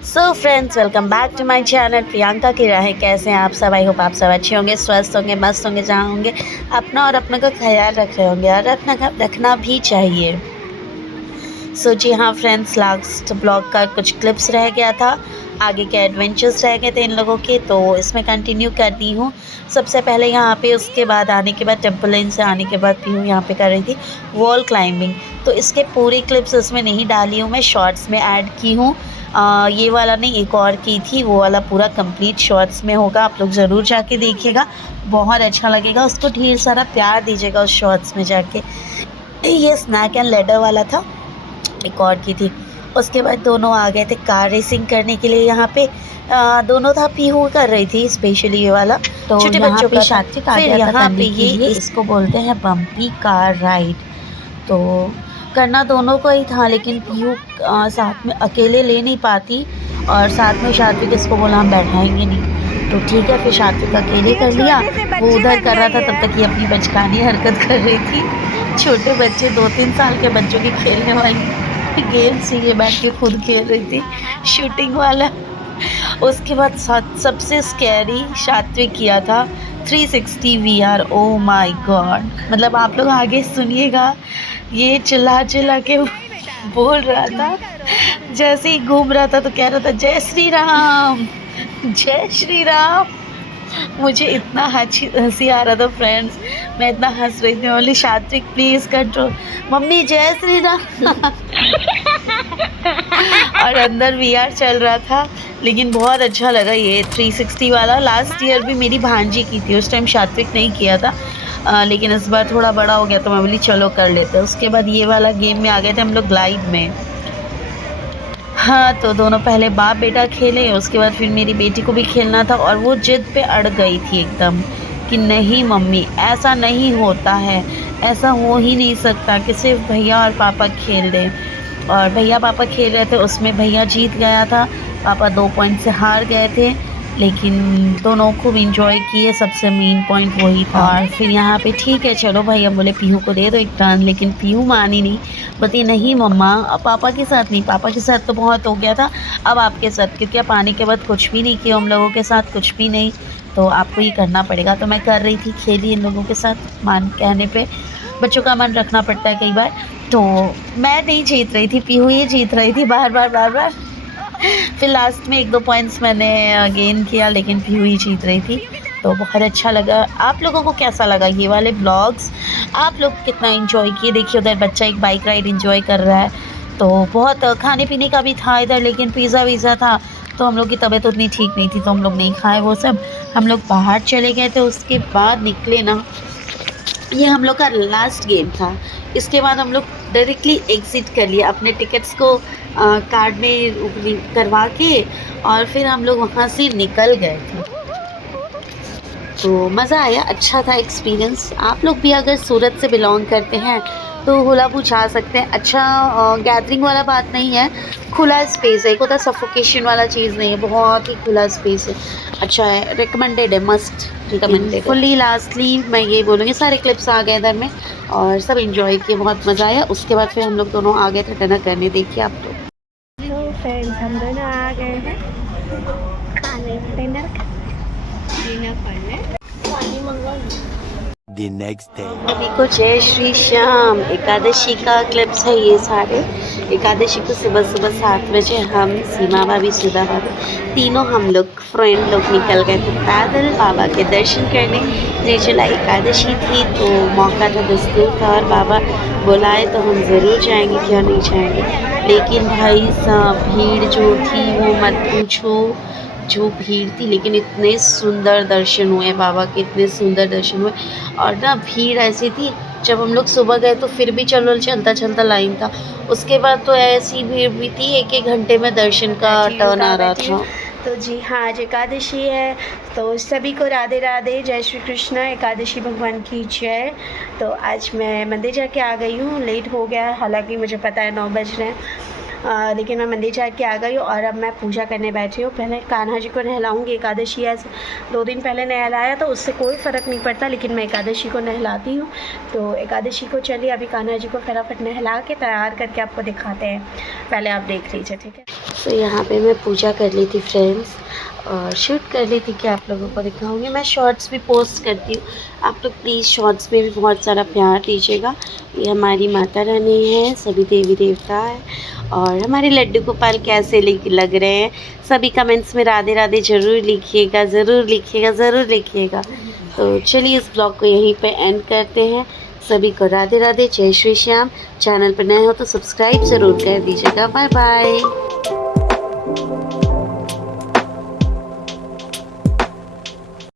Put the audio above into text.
So friends, welcome back to my channel Priyanka की राहें। कैसे हैं आप सब? आई होप आप सब अच्छे होंगे, स्वस्थ होंगे, मस्त होंगे, जहाँ होंगे अपना और अपने का ख्याल रख रहे होंगे और रखना भी चाहिए। जी हाँ फ्रेंड्स, लास्ट ब्लॉग का कुछ क्लिप्स रह गया था, आगे के एडवेंचर्स रह गए थे इन लोगों के, तो इसमें कंटिन्यू करती हूँ। सबसे पहले यहाँ पे, उसके बाद आने के बाद टेम्पल लाइन से आने के बाद पीहू यहाँ पे कर रही थी वॉल क्लाइंबिंग। तो इसके पूरी क्लिप्स उसमें नहीं डाली हूँ, मैं शॉर्ट्स में ऐड की हूँ। ये वाला नहीं, एक और की थी, वो वाला पूरा कंप्लीट शॉर्ट्स में होगा, आप लोग ज़रूर जाके देखिएगा, बहुत अच्छा लगेगा। उसको ढेर सारा प्यार दीजिएगा उस शॉर्ट्स में जाके। ये स्नैक एंड लेडर वाला था, एक और की थी। उसके बाद दोनों आ गए थे कार रेसिंग करने के लिए। यहाँ पे दोनों था, पीहू कर रही थी स्पेशली ये वाला, तो छोटे बच्चों का था। फिर यहाँ पे ये इसको बोलते हैं बम्पी कार राइड। तो करना दोनों को ही था, लेकिन पीहू साथ में अकेले ले नहीं पाती, और साथ में सात्विक इसको बोला हम बैठाएंगे नहीं, तो ठीक है। फिर सात्विक अकेले कर लिया, वो उधर कर रहा था, तब तक ये अपनी बचकानी हरकत कर रही थी। छोटे बच्चे, 2-3 साल के बच्चों की खेलने वाली गेम से ये बैठ के खुद खेल रही थी, शूटिंग वाला। उसके बाद सबसे स्कैरी सात्विक किया था 360 वीआर। ओ माय गॉड, मतलब आप लोग आगे सुनिएगा, ये चिल्ला चिल्ला के बोल रहा था, जैसे ही घूम रहा था तो कह रहा था जय श्री राम, जय श्री राम। मुझे इतना हंसी आ रहा था फ्रेंड्स, मैं इतना हंस रही थी। ओनली सात्विक प्लीज़ कंट्रोल, मम्मी जय श्री राम। और अंदर वीआर चल रहा था, लेकिन बहुत अच्छा लगा ये 360 वाला। लास्ट ईयर भी मेरी भांजी की थी, उस टाइम सात्विक नहीं किया था, लेकिन इस बार थोड़ा बड़ा हो गया तो मैं बोली चलो कर लेते हैं। उसके बाद ये वाला गेम में आ गए थे हम लोग, ग्लाइड में। हाँ, तो दोनों पहले बाप बेटा खेले, उसके बाद फिर मेरी बेटी को भी खेलना था, और वो जिद पे अड़ गई थी एकदम कि नहीं मम्मी, ऐसा नहीं होता है, ऐसा हो ही नहीं सकता कि सिर्फ भैया और पापा खेल रहे। और भैया पापा खेल रहे थे, उसमें भैया जीत गया था, पापा 2 पॉइंट से हार गए थे, लेकिन दोनों खूब इंजॉय किए, सबसे मेन पॉइंट वही था। और फिर यहाँ पे ठीक है चलो भाई, हम बोले पीहू को दे दो एक टर्न, लेकिन पीहू मानी नहीं, बोलती नहीं मम्मा, अब पापा के साथ नहीं, पापा के साथ तो बहुत हो गया था, अब आपके साथ, क्योंकि आप आने के बाद कुछ भी नहीं किया हम लोगों के साथ, कुछ भी नहीं, तो आपको ये करना पड़ेगा। तो मैं कर रही थी, खेली इन लोगों के साथ, मान कहने पे बच्चों का मन रखना पड़ता है कई बार। तो मैं नहीं जीत रही थी, पीहू ही जीत रही थी बार बार। फिर लास्ट में 1-2 पॉइंट्स मैंने गेन किया, लेकिन पीहू ही जीत रही थी, तो बहुत अच्छा लगा। आप लोगों को कैसा लगा ये वाले ब्लॉग्स? आप लोग कितना एंजॉय किए? देखिए उधर बच्चा एक बाइक राइड एंजॉय कर रहा है, तो बहुत खाने पीने का भी था इधर, लेकिन पिज़्ज़ा वीज़ा था, तो हम लोग की तबीयत उतनी ठीक नहीं थी, तो हम लोग नहीं खाए वो सब। हम लोग बाहर चले गए थे, उसके बाद निकले ना, ये हम लोग का लास्ट गेम था। इसके बाद हम लोग डायरेक्टली एग्ज़िट कर लिया, अपने टिकट्स को कार्ड में करवा के, और फिर हम लोग वहाँ से निकल गए थे। तो मज़ा आया, अच्छा था एक्सपीरियंस। आप लोग भी अगर सूरत से बिलोंग करते हैं तो हुलाबू जा सकते हैं। अच्छा, गैदरिंग वाला बात नहीं है, खुला स्पेस है, एक होता सफोकेशन वाला चीज़ नहीं है, बहुत ही खुला स्पेस है, अच्छा है, रिकमेंडेड है, मस्ट रिकमेंडेड। फुल्ली लास्टली मैं ये बोलूँगी, सारे क्लिप्स आ गए इधर में और सब इंजॉय किए, बहुत मज़ा आया। उसके बाद फिर हम लोग दोनों आ गए थे डिनर करने, देखिए आप लोग। तो फ्रेंड्स, हम दोनों आ गए हैं खाने, डिनर करने। The next day. सभी को जय श्री श्याम। एकादशी का क्लिप्स है ये सारे। एकादशी को सुबह सुबह 7 बजे हम, सीमा भाभी, सुधा भाभी, तीनों हम लोग फ्रेंड लोग निकल गए थे पैदल बाबा के दर्शन करने। निर्जला एकादशी थी, तो मौका था, दस्तूर था, और बाबा बुलाए तो हम ज़रूर जाएंगे, क्यों नहीं जाएंगे। लेकिन भाई साहब भीड़ जो थी वो मत पूछो, जो भीड़ थी, लेकिन इतने सुंदर दर्शन हुए बाबा के, इतने सुंदर दर्शन हुए। और ना भीड़ ऐसी थी, जब हम लोग सुबह गए तो फिर भी चलो चलता चलता लाइन था, उसके बाद तो ऐसी भीड़ भी थी, 1-1 घंटे में दर्शन का टर्न आ रहा था। तो जी हाँ, आज एकादशी है, तो सभी को राधे राधे, जय श्री कृष्ण, एकादशी भगवान की जय। तो आज मैं मंदिर जाके आ गई हूँ, लेट हो गया, हालांकि मुझे पता है 9 बज रहे हैं, लेकिन मैं मंदिर जाके आ गई हूँ, और अब मैं पूजा करने बैठी हूँ। पहले कान्हा जी को नहलाऊँगी, एकादशी है, 2 दिन पहले नहलाया तो उससे कोई फ़र्क नहीं पड़ता, लेकिन मैं एकादशी को नहलाती हूँ। तो एकादशी को चलिए अभी कान्हा जी को फटाफट नहला के तैयार करके आपको दिखाते हैं, पहले आप देख लीजिए, ठीक है। तो यहाँ पे मैं पूजा कर ली थी फ्रेंड्स, और शूट कर ली थी कि आप लोगों को दिखाऊंगी। मैं शॉर्ट्स भी पोस्ट करती हूँ, आप लोग प्लीज़ शॉर्ट्स में भी बहुत सारा प्यार दीजिएगा। ये हमारी माता रानी है, सभी देवी देवता है, और हमारे लड्डू गोपाल कैसे लग रहे हैं सभी कमेंट्स में राधे राधे ज़रूर लिखिएगा, ज़रूर लिखिएगा, ज़रूर लिखिएगा। तो चलिए इस ब्लॉग को यहीं पे एंड करते हैं। सभी को राधे राधे, जय श्री श्याम। चैनल पर नए हो तो सब्सक्राइब ज़रूर कर दीजिएगा। Bye bye.